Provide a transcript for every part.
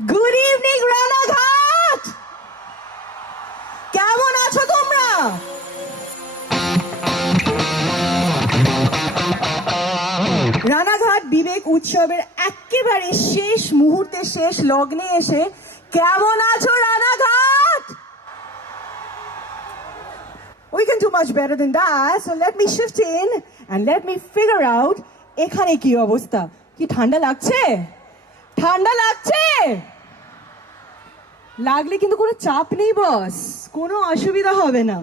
Good evening Ranaghat, কেমন আছো তোমরা? রানাঘাট বিবেক উৎসবের একেবারে শেষ মুহূর্তে, শেষ লগ্নে এসে কেমন আছো Ranaghat? We can do much better than that, so let me shift in and let me figure out এখানে কি অবস্থা। কি ঠান্ডা লাগছে? ঠান্ডা লাগছে? লাগলে কিন্তু কোনো চাপ নেই বস, কোনো অসুবিধা হবে না।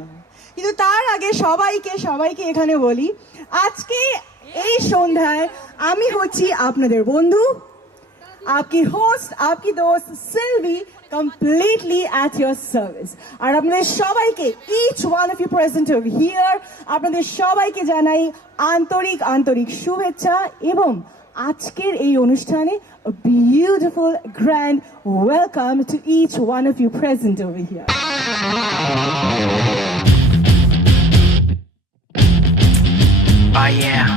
কিন্তু তার আগে সবাইকে এখানে বলি, আজকে এই সন্ধ্যায় আমি হচ্ছি আপনাদের বন্ধু, आपकी হোস্ট, आपकी दोस्त Sylvie, completely at your service। আর আপনাদের সবাইকে, each one of you present over here, আপনাদের সবাইকে জানাই আন্তরিক শুভেচ্ছা এবং আজকের এই অনুষ্ঠানে a beautiful grand welcome to each one of you present over here। Oh yeah।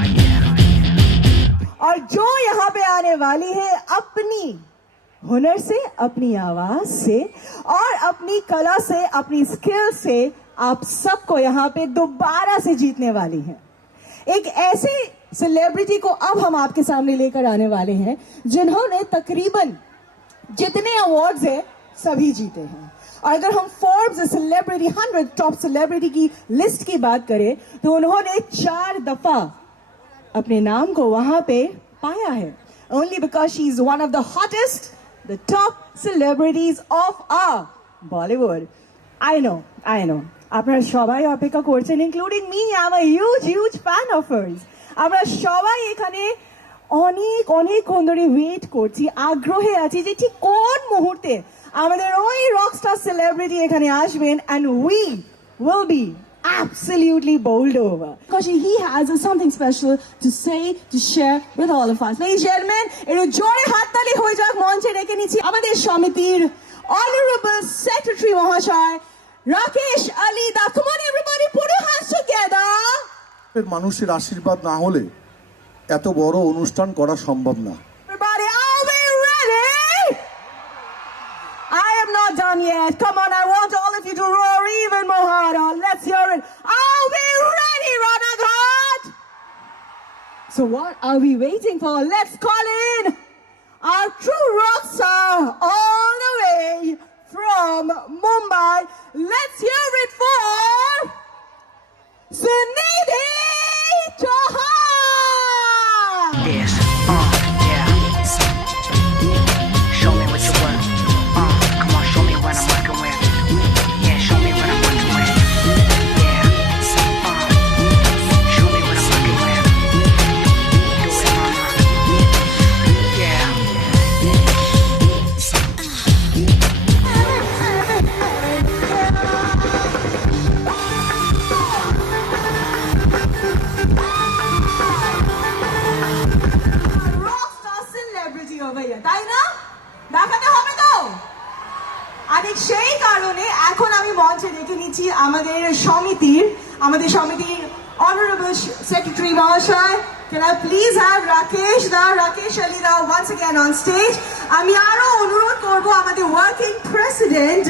और जो यहाँ पे आने वाली है अपनी हुनर से, अपनी आवाज से और अपनी कला से, अपनी स्किल से आप सबको यहाँ पे दोबारा से जीतने वाली है। एक ऐसे सेलिब्रिटी को अब हम आपके सामने लेकर आने वाले हैं जिन्होंने तकरीबन जितने अवार्ड्स हैं सभी जीते हैं। और अगर हम फोर्ब्स सेलिब्रिटी 100 टॉप सेलिब्रिटी की लिस्ट की बात करें तो उन्होंने 4 दफा अपने नाम को वहां पे पाया है, only because she is one of the hottest, the top celebrities of our Bollywood। I know আপনারা সবাই অপেক্ষা করছেন, including me, I am a huge fan of hers. আমরা সবাই এখানে অনেকক্ষণ ধরে ওয়েট করছি, আগ্রহে আছি যে ঠিক কোন মুহূর্তে আমাদের ওই রকস্টার সেলিব্রিটি এখানে আসবেন and we will be absolutely bowled over because he has something special to say, to share with all of us। Ladies and gentlemen, একটু জোরে হাততালি হয়ে যাক, মঞ্চে ডেকে নিচ্ছি আমাদের সমিতির অনারেবল সেক্রেটারি মহাশয় রাকেশ আলী দা। Come on everybody, put your hands together। মানুষের আশীর্বাদ না হলে এত বড় অনুষ্ঠান করা সম্ভব না। Everybody, are we ready? I am not done yet. Come on, I want all of you to roar even more harder. Let's hear it. Are we ready, Ranaghat? So what are we waiting for? Let's call in our true rock star all the way from Mumbai. Let's hear it for Sunidhi Chauhan. Yes. Yeah. Show me what you work. Come on, show me what I'm working with. Yeah, show me what I'm working with. Yeah. Show me what I'm working with. Do it, mama. Yeah. Rockstar celebrity হবে তাই না? দেখাতে হবে তো। আর ঠিক সেই কারণে এখন আমি মঞ্চে ডেকে নিচ্ছি আমাদের সমিতির অনারেবল সেক্রেটারি মহাশয়। Can I please have Rakesh Ali da once again on stage? আমি আরো অনুরোধ করব আমাদের working president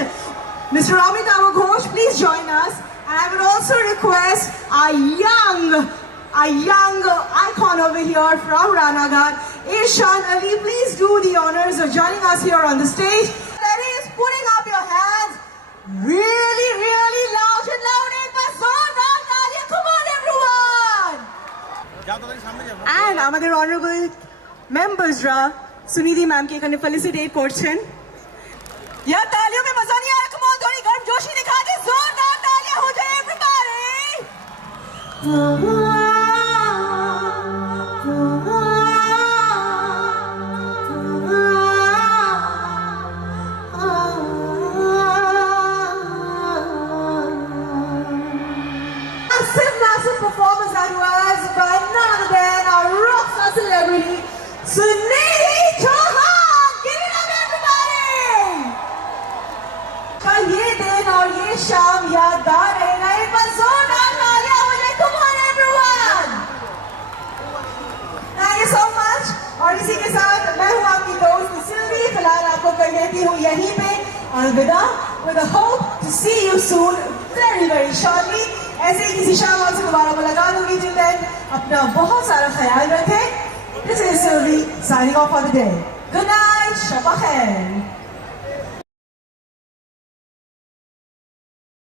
Mr. Amitabh Ghosh, please join us. And I would also request a young icon over here from Ranaghat, Irshan Ali, please do the honors of joining us here on the stage. That is putting up your hands really loud and loud. Come on everyone. And আমাদের honorable members রা Sunidhi ma'am কে এখানে felicitate করছেন। या तालियों में मजा नहीं आ रहा? Come on, थोड़ी गर्मजोशी दिखा दे, जोरदार तालियां हो जाए everybody। Massive performance that was by none other than our rockstar celebrity Sunidhi Chauhan। Give it up everybody। ये दिन और ये शाम यादगार रहेगा। एक बार जोरदार तालियां हो जाए। Come on everyone। Thank you so much। और इसी के साथ मैं हूँ आपकी दोस्त सिल्वी। फिलहाल आपको कहिए लेती हूँ यहीं पे अलविदा, with a hope to see you soon, very very shortly. ऐसे ही किसी शाम आपसे दोबारा मुलाकात होगी. Till then, अपना बहुत सारा ख्याल रखें. This is Sylvie signing off for the day. Good night, Shab बखैर.